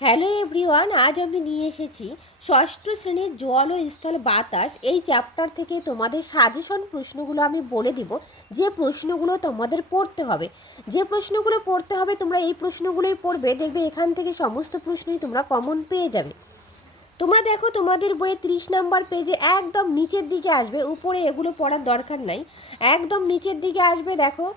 Hello everyone, আজ আমি নিয়ে এসেছি ষষ্ঠ শ্রেণীর জল ও স্থল বাতাস এই চ্যাপ্টার থেকে তোমাদের সাজেশন প্রশ্নগুলো আমি বলে দিব। যে প্রশ্নগুলো তোমাদের পড়তে হবে, তোমরা এই প্রশ্নগুলোই পড়বে, দেখবে এখান থেকে সমস্ত প্রশ্নই তোমরা কমন পেয়ে যাবে। তোমরা দেখো তোমাদের বইয়ে 30 নাম্বার পেজে একদম নিচের দিকে আসবে, উপরে এগুলো পড়ার দরকার নাই, একদম নিচের দিকে আসবে। দেখো,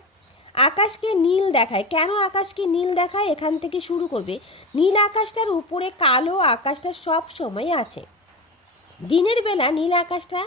আকাশকে নীল দেখায়। কেন আকাশকে নীল দেখায় এখান থেকে শুরু করবে। নীল আকাশটার উপরে কালো আকাশটা সব সময় আছে। দিনের বেলা নীল আকাশটা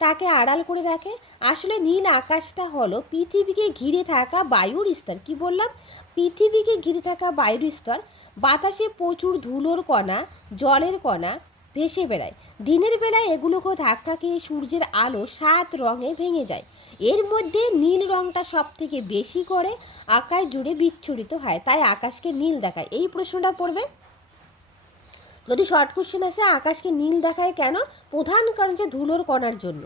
তাকে আড়াল করে রাখে। আসলে নীল আকাশটা হলো পৃথিবীকে ঘিরে থাকা বায়ুর স্তর। কি বললাম? পৃথিবীকে ঘিরে থাকা বায়ুর স্তর। বাতাসে প্রচুর ধুলোর কণা, জলের কণা ভেসে বেড়ায়। দিনের বেলায় এগুলোকে ধাক্কা খেয়ে সূর্যের আলো 7 রঙে ভেঙে যায়। এর মধ্যে নীল রঙটা সব থেকে বেশি করে আকাশ জুড়ে বিচ্ছুরিত হয়, তাই আকাশকে নীল দেখায়। এই প্রশ্নটা পড়বে। যদি শর্ট কোশ্চেন আসে আকাশকে নীল দেখায় কেন, প্রধান কারণ হচ্ছে ধুলোর কণার জন্য।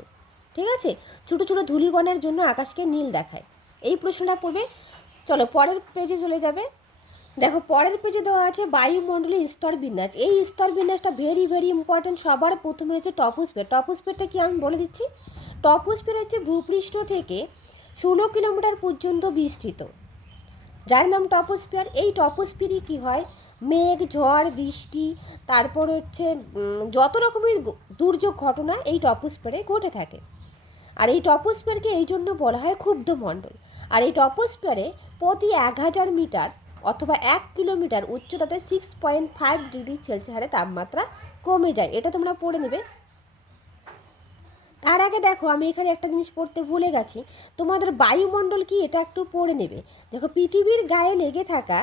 ঠিক আছে, ছোটো ছোটো ধূলিকণার জন্য আকাশকে নীল দেখায়। এই প্রশ্নটা পড়বে। চলো পরের পেজে চলে যাবে। দেখো পরের পেজে দেওয়া আছে বায়ুমণ্ডলের স্তর বিন্যাস। এই স্তর বিন্যাসটা ভেরি ভেরি ইম্পর্টেন্ট। সবার প্রথমে রয়েছে টপোস্ফিয়ার। টপোস্ফিয়ারটা কি আমি বলে দিচ্ছি। টপোস্ফিয়ার হচ্ছে ভূপৃষ্ঠ থেকে 16 কিলোমিটার পর্যন্ত বিস্তৃত, যার নাম টপোস্ফিয়ার। এই টপোস্ফিয়ারই কী হয়, মেঘ, ঝড়, বৃষ্টি, তারপর হচ্ছে যত রকমের দুর্যোগ ঘটনা এই টপোস্ফিয়ারে ঘটে থাকে। আর এই টপোস্ফিয়ারকে এই জন্য বলা হয় ক্ষুব্ধ মণ্ডল। আর এই টপোস্ফিয়ারে প্রতি 1000 মিটার অথবা 1 কিলোমিটার উচ্চতাতে 6.5 ডিগ্রি সেলসিয়াস হারে তাপমাত্রা কমে যায়। এটা তোমরা পড়ে নেবে। তার আগে দেখো, আমি এখানে একটা জিনিস পড়তে ভুলে গেছি, তোমাদের বায়ুমণ্ডল কি এটা একটু পড়ে নেবে। দেখো, পৃথিবীর গায়ে লেগে থাকা,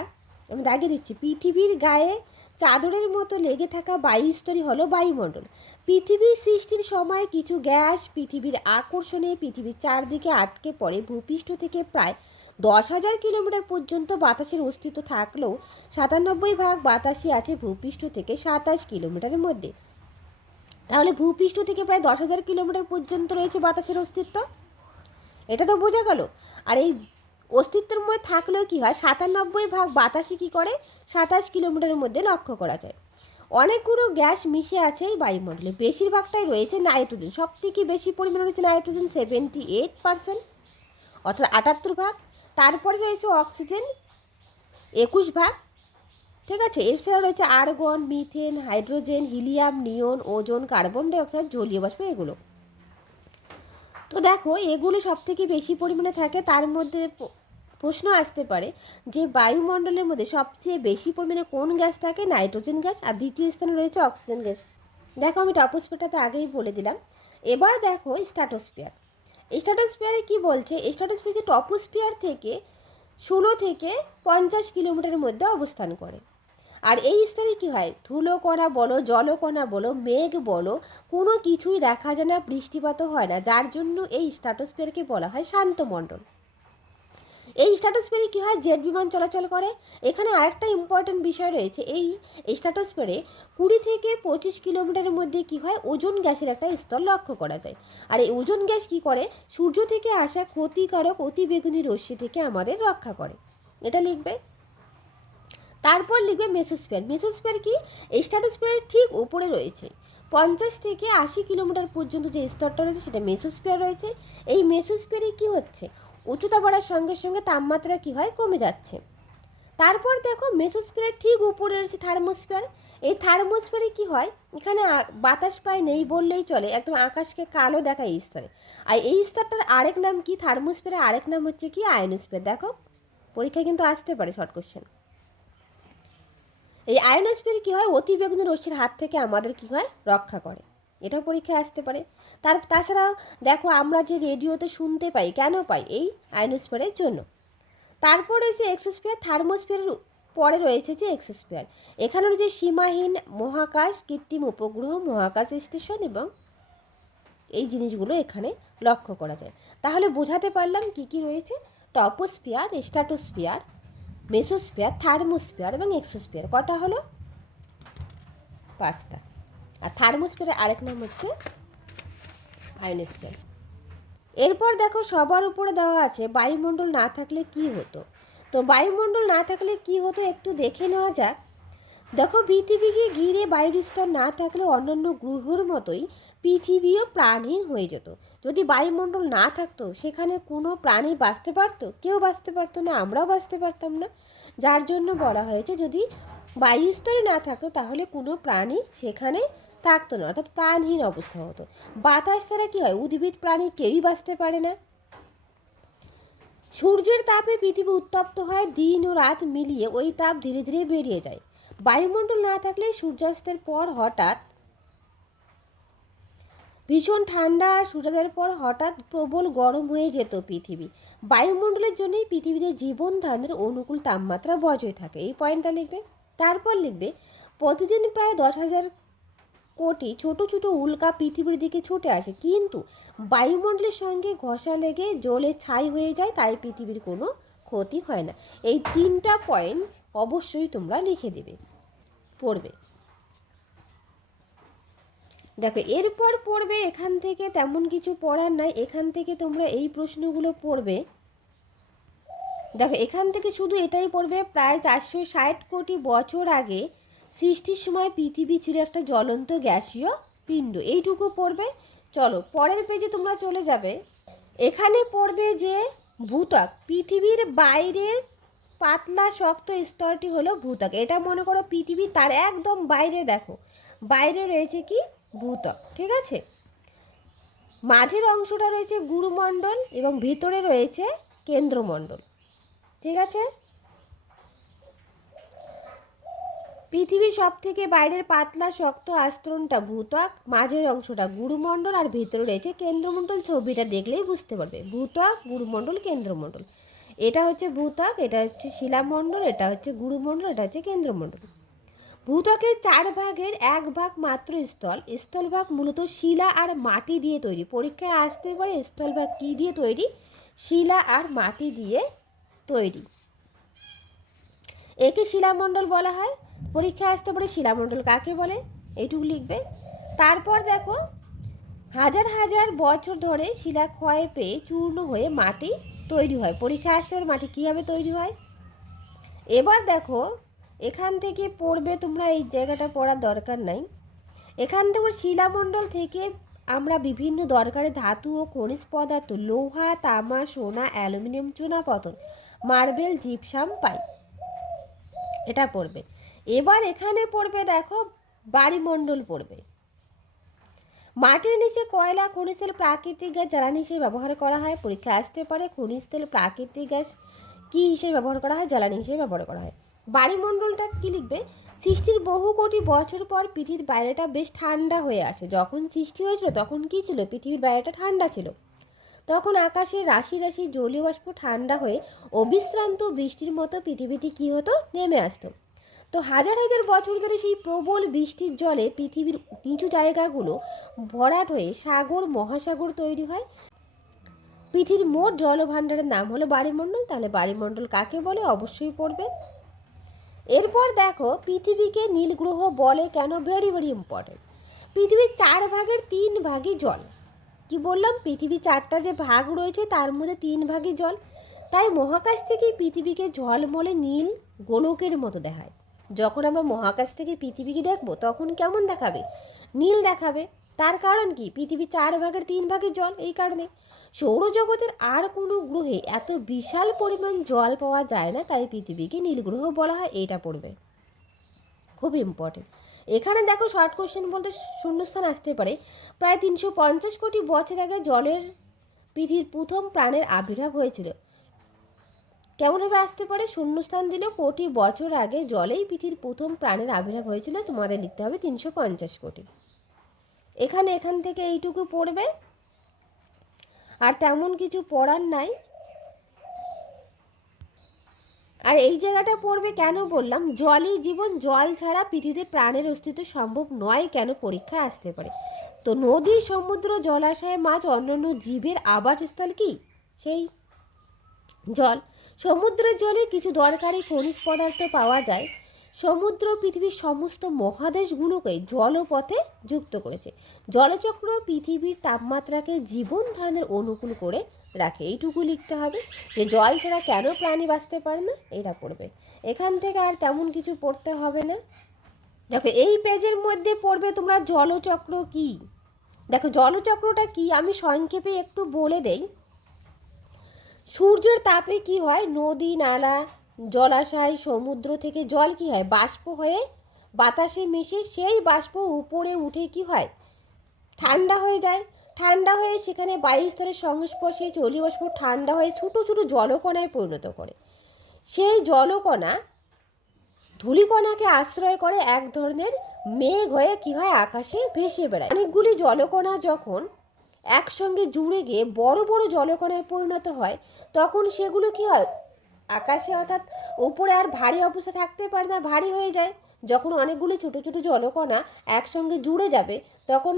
আমি দাগিয়ে দিচ্ছি, পৃথিবীর গায়ে চাদরের মতো লেগে থাকা বায়ুস্তরই হলো বায়ুমণ্ডল। পৃথিবীর সৃষ্টির সময় কিছু গ্যাস পৃথিবীর আকর্ষণে পৃথিবীর চারদিকে আটকে পড়ে। ভূপৃষ্ঠ থেকে প্রায় 10,000 কিলোমিটার পর্যন্ত বাতাসের অস্তিত্ব থাকলেও 97% বাতাসই আছে ভূপৃষ্ঠ থেকে 27 কিলোমিটারের মধ্যে। তাহলে ভূপৃষ্ঠ থেকে প্রায় 10,000 কিলোমিটার পর্যন্ত রয়েছে বাতাসের অস্তিত্ব। এটা তো বোঝা গেল। আর এই অস্তিত্বের মধ্যে থাকলেও কী হয়, 97% বাতাসই কী করে 27 কিলোমিটারের মধ্যে লক্ষ্য করা যায়। অনেকগুলো গ্যাস মিশে আছে এই বায়ুমণ্ডলে। বেশিরভাগটাই রয়েছে নাইট্রোজেন। সব থেকে বেশি পরিমাণে রয়েছে নাইট্রোজেন, 78%, অর্থাৎ 78%। তারপরে রয়েছে অক্সিজেন 21%। ঠিক আছে, এছাড়া রয়েছে আর্গন, মিথেন, হাইড্রোজেন, হিলিয়াম, নিয়ন, ওজোন, কার্বন ডাইঅক্সাইড, জলীয় বাষ্প, এগুলো। তো দেখো, এগুলো সব থেকে বেশি পরিমাণে থাকে। তার মধ্যে প্রশ্ন আসতে পারে যে বায়ুমণ্ডলের মধ্যে সবচেয়ে বেশি পরিমাণে কোন গ্যাস থাকে, নাইট্রোজেন গ্যাস, আর দ্বিতীয় স্থানে রয়েছে অক্সিজেন গ্যাস। দেখো, আমি টপোস্ফিয়ারটা তো আগেই বলে দিলাম। এবার দেখো স্ট্র্যাটোস্ফিয়ার। স্ট্র্যাটোস্ফিয়ারে কি বলছে, স্ট্র্যাটোস্ফিয়ার যে টপোস্ফিয়ার থেকে 16 থেকে 50 কিলোমিটারের মধ্যে অবস্থান করে। আর এই স্তরে কী হয়, ধুলোকণা বলো, জলকণা বলো, মেঘ বলো, কোনো কিছুই দেখা যায় না, বৃষ্টিপাতও হয় না, যার জন্য এই স্ট্র্যাটোস্ফিয়ারকে বলা হয় শান্ত মণ্ডল। এই স্ট্র্যাটোস্ফিয়ারে কী হয়, জেট বিমান চলাচল করে। এখানে আরেকটা ইম্পর্টেন্ট বিষয় রয়েছে, এই স্ট্র্যাটোস্ফিয়ারে 20 থেকে 25 কিলোমিটারের মধ্যে কী হয়, ওজোন গ্যাসের একটা স্তর লক্ষ্য করা যায়। আর এই ওজোন গ্যাস কী করে, সূর্য থেকে আসা ক্ষতিকারক অতিবেগুনি রশ্মি থেকে আমাদের রক্ষা করে। এটা লিখবে। তারপর লিখবে মেসোস্ফিয়ার। মেসোস্ফিয়ার কি, স্ট্র্যাটোস্ফিয়ারের ঠিক উপরে রয়েছে। 50 থেকে 80 কিলোমিটার পর্যন্ত যে স্তরটা রয়েছে সেটা মেসোস্ফিয়ার রয়েছে। এই মেসোস্ফিয়ারে কি হচ্ছে, উচ্চতা বাড়ার সঙ্গে সঙ্গে তাপমাত্রা কি হয়, কমে যাচ্ছে। তারপর দেখো, মেসোস্ফিয়ারের ঠিক উপরে রয়েছে থার্মোস্ফিয়ার। এই থার্মোস্ফিয়ারে কি হয়, এখানে বাতাস প্রায় নেই বললেই চলে, একদম আকাশকে কালো দেখায় এই স্তরে। আর এই স্তরটার আরেক নাম কি, থার্মোস্ফিয়ারের আরেক নাম হচ্ছে কি, আয়নোস্ফিয়ার। দেখো, পরীক্ষায় কিন্তু আসতে পারে শর্ট কোশ্চেন। এই আয়নোস্ফিয়ার কী হয়, অতিবেগুনি রশ্মির হাত থেকে আমাদের কী হয়, রক্ষা করে। এটা পরীক্ষায় আসতে পারে। তাছাড়াও দেখো, আমরা যে রেডিওতে শুনতে পাই, কেন পাই, এই আয়নোস্ফিয়ারের জন্য। তারপর রয়েছে এক্সোস্ফিয়ার। থার্মোস্ফিয়ারের পরে রয়েছে যে এক্সোস্ফিয়ার। এখানে রয়েছে সীমাহীন মহাকাশ, কৃত্রিম উপগ্রহ, মহাকাশ স্টেশন এবং এই জিনিসগুলো এখানে লক্ষ্য করা যায়। তাহলে বোঝাতে পারলাম কি কি রয়েছে, টপোস্ফিয়ার, স্ট্র্যাটোস্ফিয়ার, মেসোস্ফিয়ার, থার্মোস্ফিয়ার এবং এক্সোস্ফিয়ার। কটা হলো, 5টা। আর থার্মোস্ফিয়ারের আরেক নাম হচ্ছে আয়নোস্ফিয়ার। এরপর দেখো, সবার উপরে দেওয়া আছে বায়ুমণ্ডল না থাকলে কি হতো। তো বায়ুমণ্ডল না থাকলে কি হতো একটু দেখে নেওয়া যাক। দেখো পৃথিবীকে ঘিরে বায়ুর স্তর না থাকলে অন্যান্য গ্রহের মতোই পৃথিবীও প্রাণহীন হয়ে যেত। যদি বায়ুমণ্ডল না থাকতো সেখানে কোনো প্রাণী বাঁচতে পারতো? কেউ বাঁচতে পারতো না, আমরাও বাঁচতে পারতাম না। যার জন্য বলা হয়েছে যদি বায়ুস্তরে না থাকতো তাহলে কোনো প্রাণী সেখানে থাকতো না, অর্থাৎ প্রাণহীন অবস্থা হতো। বাতাস ছাড়া কী হয়, উদ্ভিদ প্রাণী কেউই বাঁচতে পারে না। সূর্যের তাপে পৃথিবী উত্তপ্ত হয়, দিন ও রাত মিলিয়ে ওই তাপ ধীরে ধীরে বেরিয়ে যায়। বায়ুমণ্ডল না থাকলে সূর্যাস্তের পর হঠাৎ ভীষণ ঠান্ডা আর সূর্যোদয়ের পর হঠাৎ প্রবল গরম হয়ে যেত পৃথিবী। বায়ুমণ্ডলের জন্যই পৃথিবীতে জীবন ধারণের অনুকূল তাপমাত্রা বজায় থাকে। এই পয়েন্টটা লিখবে। তারপর লিখবে প্রতিদিন প্রায় 10,000 কোটি ছোট ছোট উল্কা পৃথিবীর দিকে ছুটে আসে, কিন্তু বায়ুমণ্ডলের সঙ্গে ঘষা লেগে জ্বলে ছাই হয়ে যায়, তাই পৃথিবীর কোনো ক্ষতি হয় না। এই 3টা পয়েন্ট অবশ্যই তোমরা লিখে দেবে, পড়বে। দেখো এরপর পড়বে, এখান থেকে তেমন কিছু পড়ার নাই, এখান থেকে তোমরা এই প্রশ্নগুলো পড়বে। দেখো এখান থেকে শুধু এটাই পড়বে, প্রায় 460 কোটি বছর আগে সৃষ্টির সময় পৃথিবী ছিল একটা জ্বলন্ত গ্যাসীয় পিণ্ড, এইটুকু পড়বে। চলো পরের পেজে তোমরা চলে যাবে। এখানে পড়বে যে ভূত্বক, পৃথিবীর বাইরের পাতলা শক্ত স্তরটি হলো ভূত্বক। এটা মনে করো পৃথিবী, তার একদম বাইরে দেখো, বাইরে রয়েছে কি ভূত্বক, ঠিক আছে। মাঝের অংশটা রয়েছে গুরুমণ্ডল এবং ভিতরে রয়েছে কেন্দ্রমণ্ডল, ঠিক আছে। পৃথিবীর সব থেকে বাইরের পাতলা শক্ত আস্তরণটা ভূত্বক, মাঝের অংশটা গুরুমণ্ডল আর ভিতরে রয়েছে কেন্দ্রমণ্ডল। ছবিটা দেখলেই বুঝতে পারবে, ভূত্বক, গুরুমণ্ডল, কেন্দ্রমণ্ডল। এটা হচ্ছে ভূত্বক, এটা হচ্ছে শিলামণ্ডল, এটা হচ্ছে গুরুমণ্ডল, এটা হচ্ছে কেন্দ্রমণ্ডল। ভূত্বকের 4 ভাগের 1 ভাগ মাত্র স্থল। স্থলভাগ মূলত শিলা আর মাটি দিয়ে তৈরি। পরীক্ষায় আসতে পারে স্থলভাগ কী দিয়ে তৈরি? শিলা আর মাটি দিয়ে তৈরি। একে শিলামণ্ডল বলা হয়। পরীক্ষায় আসতে পারে শিলামণ্ডল কাকে বলে, এইটুকু লিখবে। তারপর দেখো হাজার হাজার বছর ধরে শিলা ক্ষয় পেয়ে চূর্ণ হয়ে মাটি তৈরি হয়। পরীক্ষায় আসতে পারে মাটি কীভাবে তৈরি হয়। এবার দেখো এখান থেকে পড়বে, তোমরা এই জায়গাটা পড়ার দরকার নাই। এখান থেকে শিলামণ্ডল থেকে আমরা বিভিন্ন দরকারি ধাতু ও খনিজ পদার্থ, লোহা, তামা, সোনা, অ্যালুমিনিয়াম, চুনাপাথর, মার্বেল, জিপসাম পাই। এটা পড়বে। এবার এখানে পড়বে দেখো বায়ুমণ্ডল পড়বে। মাটির নিচে কয়লা, খনিজ তেল, প্রাকৃতিক গ্যাস জ্বালানি হিসেবে ব্যবহার করা হয়। পরীক্ষা আসতে পারে খনিজ তেল, প্রাকৃতিক গ্যাস কী হিসেবে ব্যবহার করা হয়? জ্বালানি হিসেবে ব্যবহার করা হয়। বায়ুমণ্ডলটা কী লিখবে? সৃষ্টির বহু কোটি বছর পর পৃথিবীর বাইরেটা বেশ ঠান্ডা হয়ে আসে। যখন সৃষ্টি হয়েছিল তখন কী ছিল? পৃথিবীর বাইরেটা ঠান্ডা ছিল। তখন আকাশে রাশি রাশি জলীয় বাষ্প ঠান্ডা হয়ে অবিশ্রান্ত বৃষ্টির মতো পৃথিবীতে কী হতো? নেমে আসতো। তো হাজার হাজার বছর ধরে সেই প্রবল বৃষ্টির জলে পৃথিবীর নিচু জায়গাগুলো ভরাট হয়ে সাগর, মহাসাগর তৈরি হয়। পৃথিবীর মোট জলভাণ্ডারের নাম হলো বায়ুমণ্ডল। তাহলে বায়ুমণ্ডল কাকে বলে অবশ্যই পড়বে। এরপর দেখো পৃথিবীকে নীল গ্রহ বলে কেন? Very very important. পৃথিবীর 4 ভাগের 3 ভাগই জল। কি বললাম? পৃথিবীর 4টা যে ভাগ রয়েছে তার মধ্যে 3 ভাগই জল। তাই মহাকাশ থেকে পৃথিবীকে ঝলমলে নীল গোলকের মতো দেখায়। যখন আমরা মহাকাশ থেকে পৃথিবীকে দেখবো তখন কেমন দেখাবে? নীল দেখাবে। তার কারণ কি? পৃথিবীর 4 ভাগের 3 ভাগই জল, এই কারণে। সৌরজগতের আর কোনো গ্রহে এত বিশাল পরিমাণ জল পাওয়া যায় না, তাই পৃথিবীকে নীল গ্রহ বলা হয়। এইটা পড়বে, খুব ইম্পর্টেন্ট। এখানে দেখো শর্ট কোশ্চেন বলতে শূন্যস্থান আসতে পারে। প্রায় 350 কোটি বছর আগে জলের পৃথিবীর প্রথম প্রাণের আবির্ভাব হয়েছিল। কেমনভাবে আসতে পারে? শূন্যস্থান দিলে কোটি বছর আগে জলেই পৃথিবীর প্রথম প্রাণের আবির্ভাব হয়েছিল। তোমাদের লিখতে হবে 350 কোটি। এখান থেকে এইটুকু পড়বে, আর তেমন কিছু পড়ার নাই। আর এই জায়গাটা পড়বে কেন বললাম? জলই জীবন, জল ছাড়া পৃথিবীতে প্রাণের অস্তিত্ব সম্ভব নয় কেন? পরীক্ষায় আসতে পারে। তো নদী, সমুদ্র, জলাশয়, মাছ, অন্যান্য জীবের আবাসস্থল কি? সেই জল। সমুদ্রের জলে কিছু দরকারি খনিজ পদার্থ পাওয়া যায়। সমুদ্র পৃথিবীর সমস্ত মহাদেশগুলোকে জলপথে যুক্ত করেছে। জলচক্র পৃথিবীর তাপমাত্রাকে জীবন ধারণের অনুকূল করে রাখে। এইটুকু লিখতে হবে যে জল ছাড়া কেন প্রাণী বাঁচতে পারে না, এটা পড়বে। এখান থেকে আর তেমন কিছু পড়তে হবে না। দেখো এই পেজের মধ্যে পড়বে তোমরা জলচক্র কি। দেখো জলচক্রটা কি আমি সংক্ষেপে একটু বলে দেই। সূর্যের তাপে কি হয়, নদী নালা জলাশয় সমুদ্র থেকে জল কি হয়, বাষ্প হয়ে বাতাসে মিশে সেই বাষ্প উপরে উঠে কি হয়, ঠান্ডা হয়ে যায়। ঠান্ডা হয়ে সেখানে বায়ুস্তরের সংস্পর্শে জলীয় বাষ্প ঠান্ডা হয়ে ছোটো ছোটো জলকণায় পরিণত করে। সেই জলকণা ধূলিকণাকে আশ্রয় করে এক ধরনের মেঘ হয়ে কি হয়, আকাশে ভেসে বেড়ায়। অনেকগুলি জলকণা যখন একসঙ্গে জুড়ে গিয়ে বড় বড় জলকণায় পরিণত হয়, তখন সেগুলো কি হয়, আকাশে অর্থাৎ উপরে আর ভারী অবস্থা থাকতে পারে না, ভারী হয়ে যায়। যখন অনেকগুলি ছোটো ছোটো জলকণা একসঙ্গে জুড়ে যাবে, তখন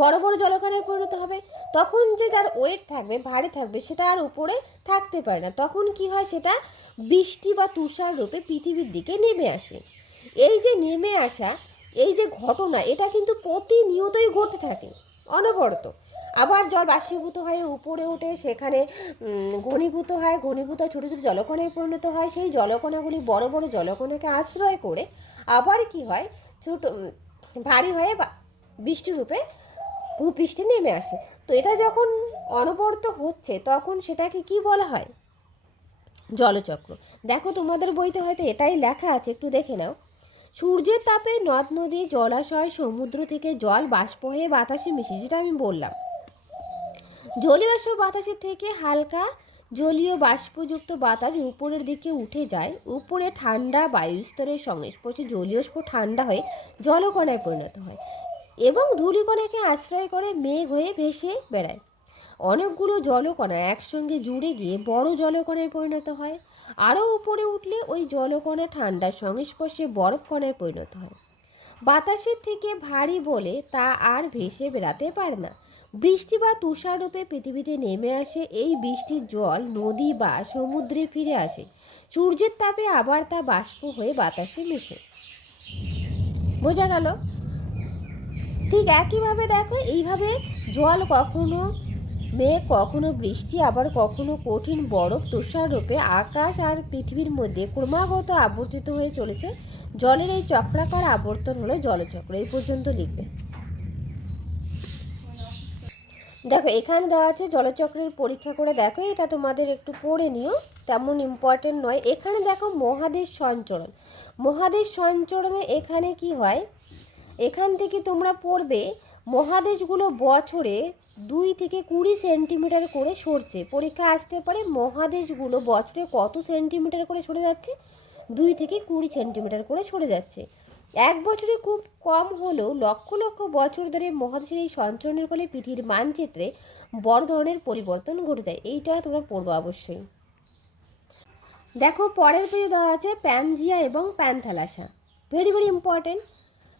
বড় বড় জলকণায় পরিণত হবে। তখন যে যার ওয়েট থাকবে, ভারী থাকবে, সেটা আর উপরে থাকতে পারে না। তখন কি হয়, সেটা বৃষ্টি বা তুষার রূপে পৃথিবীর দিকে নেমে আসে। এই যে নেমে আসা, এই যে ঘটনা, এটা কিন্তু প্রতিনিয়তই ঘটতে থাকে, অনবরত। আবার জল বাষ্পীভূত হয়ে উপরে ওঠে, সেখানে ঘনীভূত হয়, ঘনীভূত ছোটো ছোটো জলকণায় পরিণত হয়। সেই জলকণাগুলি বড় বড় জলকণাকে আশ্রয় করে আবার কি হয়, ছোট ভারী হয়ে বা বৃষ্টিরূপে ভূপৃষ্ঠে নেমে আসে। তো এটা যখন অনবরত হচ্ছে, তখন সেটাকে কি বলা হয়, জলচক্র। দেখো তোমাদের বইতে হয়তো এটাই লেখা আছে, একটু দেখে নাও। সূর্যের তাপে নদ নদী জলাশয় সমুদ্র থেকে জল বাষ্প হয়ে বাতাসে মিশে, যেটা আমি বললাম, জলীয় বাষ্প বাতাসের থেকে হালকা জলীয় বাষ্পযুক্ত বাতাস উপরের দিকে উঠে যায়। উপরে ঠান্ডা বায়ুস্তরের সংস্পর্শে জলীয় বাষ্প ঠান্ডা হয়ে জলকণায় পরিণত হয় এবং ধূলিকণাকে আশ্রয় করে মেঘ হয়ে ভেসে বেড়ায়। অনেকগুলো জলকণা একসঙ্গে জুড়ে গিয়ে বড় জলকণায় পরিণত হয়। আরও উপরে উঠলে ওই জলকণা ঠান্ডার সংস্পর্শে বরফ কণায় পরিণত হয়। বাতাসের থেকে ভারী বলে তা আর ভেসে বেড়াতে পারে না। বৃষ্টি বা তুষাররূপে পৃথিবীতে নেমে আসে। এই বৃষ্টির জল নদী বা সমুদ্রে ফিরে আসে। সূর্যের তাপে আবার তা বাষ্প হয়ে বাতাসে মিশে। বোঝা গেল? ঠিক একইভাবে দেখো, এইভাবে জল কখনো মেঘ, কখনো বৃষ্টি, আবার কখনো কঠিন বরফ তুষাররূপে আকাশ আর পৃথিবীর মধ্যে ক্রমাগত আবর্তিত হয়ে চলেছে। জলের এই চক্রাকার আবর্তন হলো জলচক্র। এই পর্যন্ত লিখবে। দেখো এখানে দেওয়া আছে জলচক্রের পরীক্ষা করে দেখো, এটা তোমাদের একটু পড়ে নিও, তেমন ইম্পর্টেন্ট নয়। এখানে দেখো মহাদেশ সঞ্চরণ। মহাদেশ সঞ্চরণে এখানে কি হয়, এখান থেকে তোমরা পড়বে মহাদেশগুলো বছরে 2 থেকে 20 সেন্টিমিটার করে সরছে। পরীক্ষা আসতে পারে মহাদেশগুলো বছরে কত সেন্টিমিটার করে সরে যাচ্ছে, 2 থেকে 20 সেন্টিমিটার করে সরে যাচ্ছে। এক বছরে খুব কম হলেও লক্ষ লক্ষ বছর ধরে মহাদেশের এই সঞ্চরণের ফলে পৃথিবীর মানচিত্রে বড় ধরনের পরিবর্তন ঘটে যায়। এইটা তোমরা পড়বো অবশ্যই। দেখো পরের পেজে দেওয়া আছে প্যানজিয়া এবং প্যান্থালাসা। Very very important.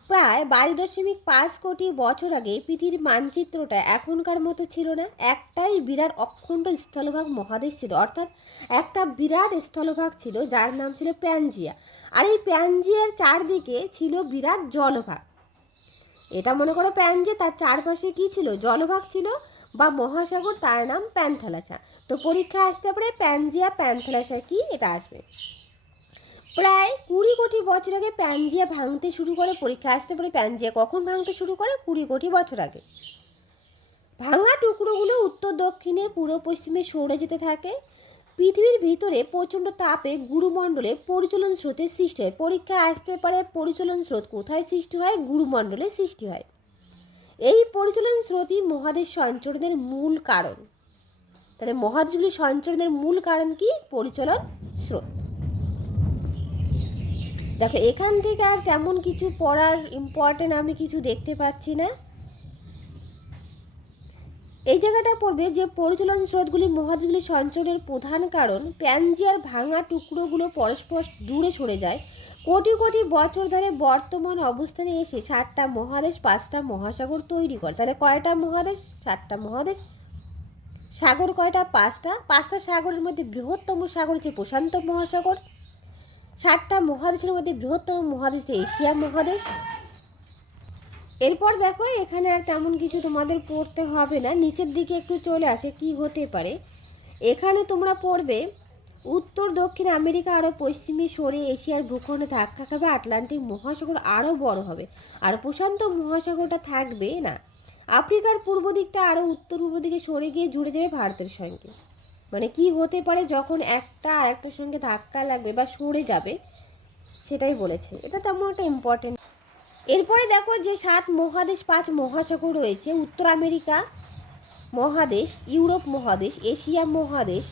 প্রায় 22.5 কোটি বছর আগে পৃথিবীর মানচিত্রটা এখনকার মতো ছিল না। একটাই বিরাট অখণ্ড স্থলভাগ মহাদেশ ছিল, অর্থাৎ একটা বিরাট স্থলভাগ ছিল যার নাম ছিল প্যানজিয়া। আর এই প্যানজিয়ার চারদিকে ছিল বিরাট জলভাগ। এটা মনে করো প্যানজিয়া, তার চারপাশে কি ছিল, জলভাগ ছিল বা মহাসাগর, তার নাম প্যান্থালাসা। তো পরীক্ষা আসতে পারে প্যানজিয়া প্যান্থালাসা কি, এটা আসবে। প্রায় 20 কোটি বছর আগে প্যানজিয়া ভাঙতে শুরু করে। পরীক্ষা আসতে পারে প্যানজিয়া কখন ভাঙতে শুরু করে, 20 কোটি বছর আগে। ভাঙা টুকরোগুলো উত্তর দক্ষিণে পূর্ব পশ্চিমে সরে যেতে থাকে। পৃথিবীর ভিতরে প্রচণ্ড তাপে গুরুমণ্ডলে পরিচলন স্রোতের সৃষ্টি হয়। পরীক্ষা আসতে পারে পরিচলন স্রোত কোথায় সৃষ্টি হয়, গুরুমণ্ডলে সৃষ্টি হয়। এই পরিচলন স্রোতই মহাদেশ সঞ্চরণের মূল কারণ। তাহলে মহাদেশগুলি সঞ্চরণের মূল কারণ কি, পরিচলন স্রোত। দেখো এখান থেকে আর তেমন কিছু পড়ার ইম্পর্টেন্ট আমি কিছু দেখতে পাচ্ছি না। এই জায়গাটা পড়বে যে পরিচলন স্রোতগুলি মহাদেশগুলি সঞ্চরণের প্রধান কারণ। প্যানজিয়ার ভাঙা টুকরোগুলো পরস্পর দূরে সরে যায়। কোটি কোটি বছর ধরে বর্তমান অবস্থানে এসে 7টা মহাদেশ 5টা মহাসাগর তৈরি করে। তাহলে কয়টা মহাদেশ, 7টা মহাদেশ। সাগর কয়টা, 5টা। 5টা সাগরের মধ্যে বৃহত্তম সাগর হচ্ছে প্রশান্ত মহাসাগর। 7টা মহাদেশের মধ্যে বৃহত্তম মহাদেশ এশিয়া মহাদেশ। এরপর দেখো এখানে আর তেমন কিছু তোমাদের পড়তে হবে না, নিচের দিকে একটু চলে আসে কি হতে পারে। এখানে তোমরা পড়বে উত্তর দক্ষিণ আমেরিকা আরও পশ্চিমে সরে এশিয়ার ভূখণ্ডে ধাক্কা খাবে, আটলান্টিক মহাসাগর আরও বড় হবে, আর প্রশান্ত মহাসাগরটা থাকবে না। আফ্রিকার পূর্ব দিকটা আরও উত্তর পূর্ব দিকে সরে গিয়ে জুড়ে যাবে ভারতের সঙ্গে। মানে কি হতে পারে যখন একটা আরেকটার সঙ্গে ধাক্কা লাগবে বা সরে যাবে, সেটাই বলেছে। এটা তেমন একটা ইম্পর্টেন্ট। এরপরে দেখো যে 7 মহাদেশ 5 মহাসাগর রয়েছে, উত্তর আমেরিকা মহাদেশ, ইউরোপ মহাদেশ, এশিয়া মহাদেশ,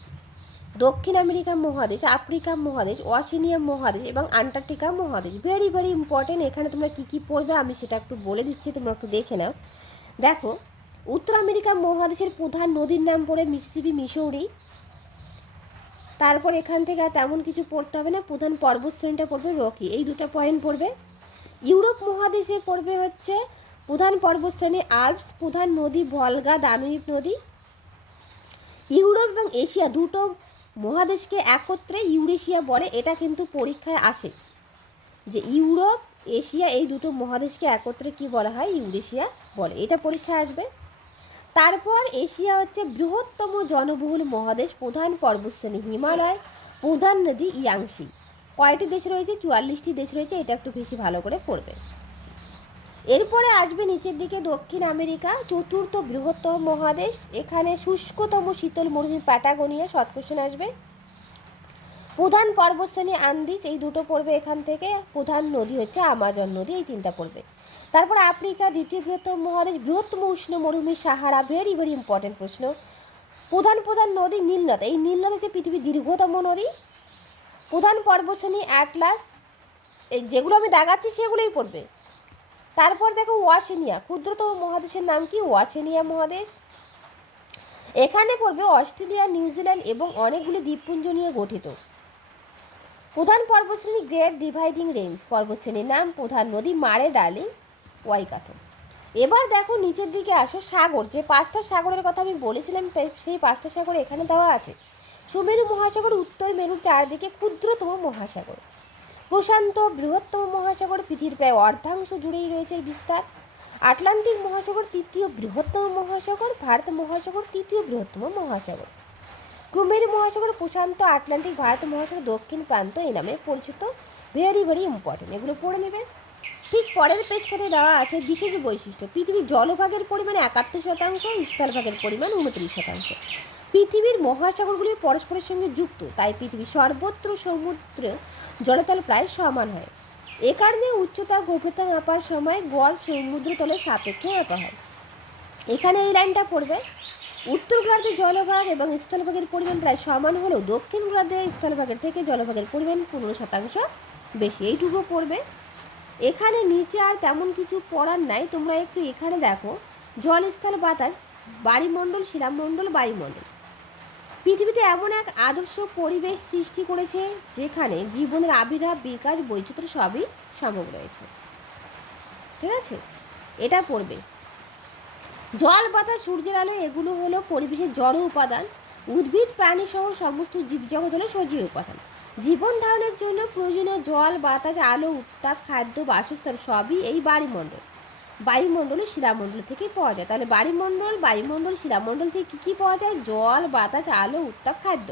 দক্ষিণ আমেরিকা মহাদেশ, আফ্রিকা মহাদেশ, ওশেনিয়া মহাদেশ এবং আন্টার্কটিকা মহাদেশ। Very very important. এখানে তোমরা কী কী পড়বে আমি সেটা একটু বলে দিচ্ছি, তোমরা একটু দেখে নাও। দেখো, উত্তর আমেরিকা মহাদেশের প্রধান নদীর নাম পড়ে মিসিসিপি, মিসৌরি। তারপর এখান থেকে আর তেমন কিছু পড়তে হবে না, প্রধান পর্বতশ্রেণীটা পড়বে রকি, এই দুটো পয়েন্ট পড়বে। ইউরোপ মহাদেশে পড়বে হচ্ছে প্রধান পর্বতশ্রেণী আল্পস, প্রধান নদী ভলগা, দানুইব নদী। ইউরোপ এবং এশিয়া দুটো মহাদেশকে একত্রে ইউরেশিয়া বলে, এটা কিন্তু পরীক্ষায় আসে যে ইউরোপ এশিয়া এই দুটো মহাদেশকে একত্রে কি বলা হয়, ইউরেশিয়া বলে, এটা পরীক্ষায় আসবে। তারপর এশিয়া হচ্ছে বৃহত্তম জনবহুল মহাদেশ, প্রধান পর্বতশ্রেণী হিমালয়, প্রধান নদী ইয়াংসি। কয়টি দেশ রয়েছে, 44টি দেশ রয়েছে, এটা একটু বেশি ভালো করে পড়বে। এরপরে আসবে নিচের দিকে দক্ষিণ আমেরিকা, চতুর্থ বৃহত্তম মহাদেশ, এখানে শুষ্কতম শীতল মরুভূমি প্যাটাগোনিয়া, শর্ট কোশ্চেন আসবে। প্রধান পর্বতশ্রেণী আন্দিজ, এই দুটো পড়বে এখান থেকে। প্রধান নদী হচ্ছে আমাজন নদী, এই তিনটা পড়বে। তারপর আফ্রিকা দ্বিতীয় বৃহত্তম মহাদেশ, বৃহত্তম উষ্ণ মরুভূমি সাহারা, ভেরি ভেরি ইম্পর্টেন্ট প্রশ্ন। প্রধান নদী নীলনদ, এই নীলনদ হচ্ছে পৃথিবীর দীর্ঘতম নদী। প্রধান পর্বতশ্রেণী অ্যাটলাস, এই যেগুলো আমি দেখাচ্ছি সেগুলোই পড়বে। তারপর দেখো ওয়াশেনিয়া, ক্ষুদ্রতম মহাদেশের নাম কি, ওয়াশেনিয়া মহাদেশ। এখানে পড়বে অস্ট্রেলিয়া, নিউজিল্যান্ড এবং অনেকগুলি দ্বীপপুঞ্জ নিয়ে গঠিত। প্রধান পর্বতশ্রেণী গ্রেট ডিভাইডিং রেঞ্জ, পর্বতশ্রেণীর নাম, প্রধান নদী মারে, ডার্লিং, ওয়াইকাটো। এবার দেখো নিচের দিকে আসো, সাগর, যে 5টা সাগরের কথা আমি বলেছিলাম সেই 5টা সাগর এখানে দেওয়া আছে। সুমেরু মহাসাগর উত্তর মেরুর চারদিকে ক্ষুদ্রতম মহাসাগর। প্রশান্ত বৃহত্তম মহাসাগর, পৃথিবীর প্রায় অর্ধাংশ জুড়েই রয়েছে এই বিস্তার। আটলান্টিক মহাসাগর তৃতীয় বৃহত্তম মহাসাগর, ভারত মহাসাগর তৃতীয় বৃহত্তম মহাসাগর। কুমেরু মহাসাগর, প্রশান্ত, আটলান্টিক, ভারত মহাসাগর দক্ষিণ প্রান্ত এই নামে পরিচিত। ভেরি ভেরি ইম্পর্টেন্ট, এগুলো পড়ে নেবে। ঠিক পরের পেজটাতে দেওয়া আছে বিশেষ বৈশিষ্ট্য, পৃথিবীর জলভাগের পরিমাণ 71%, স্থলভাগের পরিমাণ 29%। পৃথিবীর মহাসাগরগুলি পরস্পরের সঙ্গে যুক্ত, তাই পৃথিবীর সর্বত্র সমুদ্র জলতল প্রায় সমান হয়। এ কারণে উচ্চতা গভীরতা মাপার সময় গড় সমুদ্রতলের সাপেক্ষে মাপা হয়। এখানে এই লাইনটা পড়বে, উত্তর গোলার্ধে জলভাগ এবং স্থলভাগের পরিমাণ প্রায় সমান হলেও দক্ষিণ গোলার্ধে স্থলভাগের থেকে জলভাগের পরিমাণ 15% বেশি, এইটুকু পড়বে। এখানে নিচে আর তেমন কিছু পড়ার নাই, তোমরা একটু এখানে দেখো, জল, স্থল, বাতাস, বায়ুমণ্ডল, শিলামণ্ডল, বায়ুমণ্ডল। পৃথিবীতে এমন এক আদর্শ পরিবেশ সৃষ্টি করেছে যেখানে জীবনের আবির্ভাব, বিকাশ, বৈচিত্র্য সবই সম্ভব রয়েছে। ঠিক আছে, এটা পড়বে। জল, বাতাস, সূর্যের আলো এগুলো হলো পরিবেশের জড় উপাদান। উদ্ভিদ, প্রাণী সহ সমস্ত জীবজগৎ হলো সজীব উপাদান। জীবন ধারণের জন্য প্রয়োজনীয় জল, বাতাস, আলো, উত্তাপ, খাদ্য, বাসস্থান সবই এই বায়ুমণ্ডল শিলামণ্ডল থেকেই পাওয়া যায়। তাহলে বায়ুমণ্ডল শিলামণ্ডল থেকে কী কী পাওয়া যায়, জল, বাতাস, আলো, উত্তাপ, খাদ্য।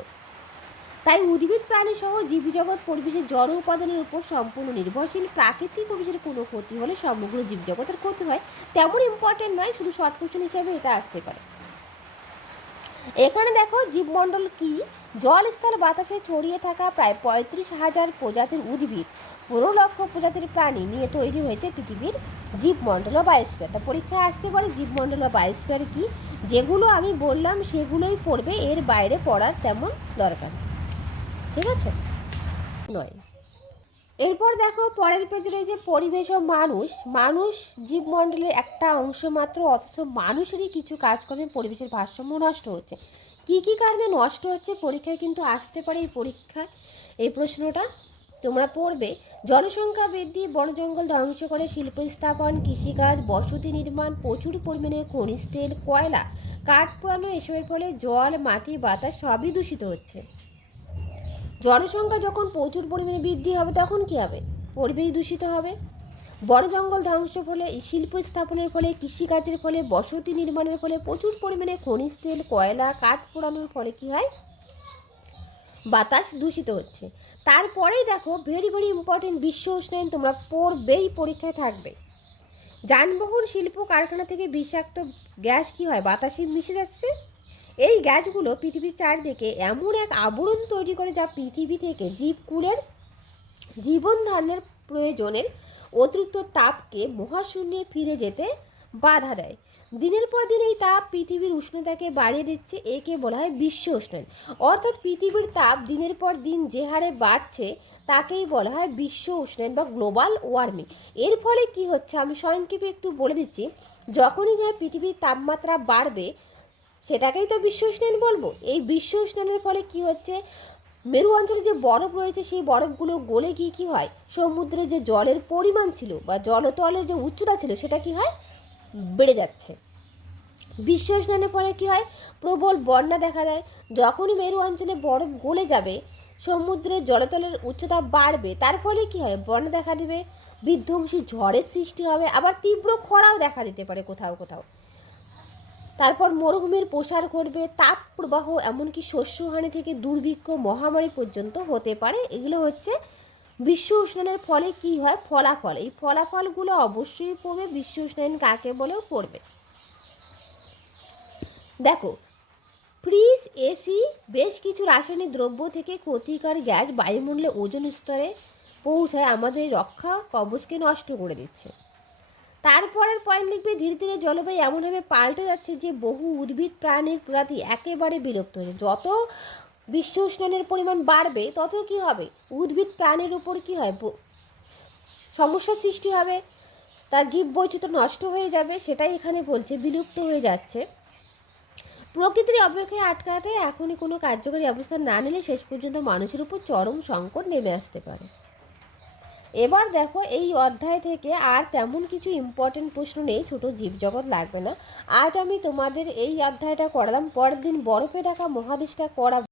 তাই উদ্ভিদ, প্রাণী সহ জীবজগৎ পরিবেশের জড় উপাদানের উপর সম্পূর্ণ নির্ভরশীল। প্রাকৃতিক পরিবেশের কোনো ক্ষতি হলে সমগ্র জীবজগতের ক্ষতি হয়। তেমন ইম্পর্টেন্ট নয়, শুধু শর্ট কোশ্চেন হিসাবে এটা আসতে পারে। এখানে দেখো জীবমণ্ডল কি, জল, স্থল, বাতাসে ছড়িয়ে থাকা প্রায় 35,000 প্রজাতির উদ্ভিদ, 15 লক্ষ প্রজাতির প্রাণী নিয়ে তৈরি হয়েছে পৃথিবীর জীবমণ্ডল বা বায়োস্ফিয়ার। তা পরীক্ষায় আসতে পারে জীবমণ্ডল বা বায়োস্ফিয়ার কি, যেগুলো আমি বললাম সেগুলোই পড়বে, এর বাইরে পড়ার তেমন দরকার নেই। ঠিক আছে, নয়। এরপর দেখো পরের পেজে রয়েছে পরিবেশ ও মানুষ জীবমণ্ডলের একটা অংশ মাত্র, অথচ মানুষেরই কিছু কাজকর্মে পরিবেশের ভারসাম্য নষ্ট হচ্ছে। কি কি কারণে নষ্ট হচ্ছে, পরীক্ষায় কিন্তু আসতে পারে এই প্রশ্নটা তোমরা পড়বে। জনসংখ্যা বৃদ্ধি, বন জঙ্গল ধ্বংস করে শিল্প স্থাপন, কৃষিকাজ, বসতি নির্মাণ, প্রচুর পরিমাণে খনিজ তেল, কয়লা, কাঠ পোড়ানো, এসবের ফলে জল, মাটি, বাতাস সবই দূষিত হচ্ছে। জনসংখ্যা যখন প্রচুর পরিমাণে বৃদ্ধি হবে তখন কী হবে, পরিবেশ দূষিত হবে। বন জঙ্গল ধ্বংস ফলে, শিল্প স্থাপনের ফলে, কৃষিকাজের ফলে, বসতি নির্মাণের ফলে, প্রচুর পরিমাণে খনিজ তেল, কয়লা, কাঠ পোড়ানোর ফলে কী হয়, বাতাস দূষিত হচ্ছে। তারপরেই দেখো ভেরি ভেরি ইম্পর্টেন্ট বিশ্ব উষ্ণায়ন, তোমরা পড়বেই, পরীক্ষায় থাকবে। যানবাহন, শিল্প, কারখানা থেকে বিষাক্ত গ্যাস কী হয়, বাতাসে মিশে যাচ্ছে। এই গ্যাসগুলো পৃথিবীর চারদিকে এমন এক আবরণ তৈরি করে যা পৃথিবী থেকে জীবকুলের জীবন ধারণের প্রয়োজনের অতিরিক্ত তাপকে মহাশূন্যে ফিরে যেতে বাধা দেয়। দিনের পর দিন এই তাপ পৃথিবীর উষ্ণতাকে বাড়িয়ে দিচ্ছে, একে বলা হয় বিশ্ব উষ্ণায়ন। অর্থাৎ পৃথিবীর তাপ দিনের পর দিন যে হারে বাড়ছে তাকেই বলা হয় বিশ্ব উষ্ণায়ন বা গ্লোবাল ওয়ার্মিং। এর ফলে কি হচ্ছে আমি সংক্ষেপে একটু বলে দিচ্ছি। যখনই পৃথিবীর তাপমাত্রা বাড়বে সেটাকেই তো বিশ্ব উষ্ণায়ন বলবো। এই বিশ্ব উষ্ণায়নের ফলে কি হচ্ছে, মেরু অঞ্চলে যে বরফ রয়েছে সেই বরফগুলো গলে গিয়ে কী হয়, সমুদ্রে যে জলের পরিমাণ ছিল বা জলতলের যে উচ্চতা ছিল সেটা কি হয়, বেড়ে যাচ্ছে। বিশ্ব উষ্ণায়নের ফলে কী হয়, প্রবল বন্যা দেখা দেয়। যখনই মেরু অঞ্চলে বরফ গলে যাবে, সমুদ্রের জলতলের উচ্চতা বাড়বে, তার ফলে কী হয়, বন্যা দেখা দেবে, বিধ্বংসী ঝড়ের সৃষ্টি হবে, আবার তীব্র খরাও দেখা দিতে পারে কোথাও কোথাও। তারপর মরুভূমির প্রসার ঘটবে, তাপ প্রবাহ, এমনকি শস্যহানি থেকে দুর্ভিক্ষ, মহামারী পর্যন্ত হতে পারে। এগুলো হচ্ছে বিশ্ব উষ্ণায়নের ফলে কি হয় ফলাফল। এই ফলাফলগুলো অবশ্যই পড়বে, বিশ্ব উষ্ণায়ন কাকে বলেও পড়বে। দেখো, ফ্রিজ, এসি, বেশ কিছু রাসায়নিক দ্রব্য থেকে ক্ষতিকর গ্যাস বায়ুমণ্ডলে ওজোন স্তরে পৌঁছায়, আমাদের রক্ষা কবচকে নষ্ট করে দিচ্ছে। তারপরের পয়েন্ট লিখবে, ধীরে ধীরে জলবায়ু এমনভাবে পাল্টে যাচ্ছে যে বহু উদ্ভিদ প্রাণীর প্রজাতি একেবারে বিলুপ্ত হয়েছে। যত বিশ্ব উষ্ণায়নের পরিমাণ বাড়বে তত কি হবে, উদ্ভিদ প্রাণীর উপর কি হয়, সমস্যার সৃষ্টি হবে, তার জীববৈচিত্র্য নষ্ট হয়ে যাবে, সেটাই এখানে বলছে, বিলুপ্ত হয়ে যাচ্ছে। প্রকৃতির অবক্ষয় আটকাতে এখনই কোনো কার্যকরী অবস্থা না নিলে শেষ পর্যন্ত মানুষের উপর চরম সংকট নেমে আসতে পারে। এবার দেখো, এই অধ্যায় থেকে আর তেমন কিছু ইম্পর্টেন্ট প্রশ্ন নেই, ছোটো জীবজগৎ লাগবে না। আজ আমি তোমাদের এই অধ্যায়টা করালাম, পরের দিন বরফে ঢাকা মহাদেশটা করাবো।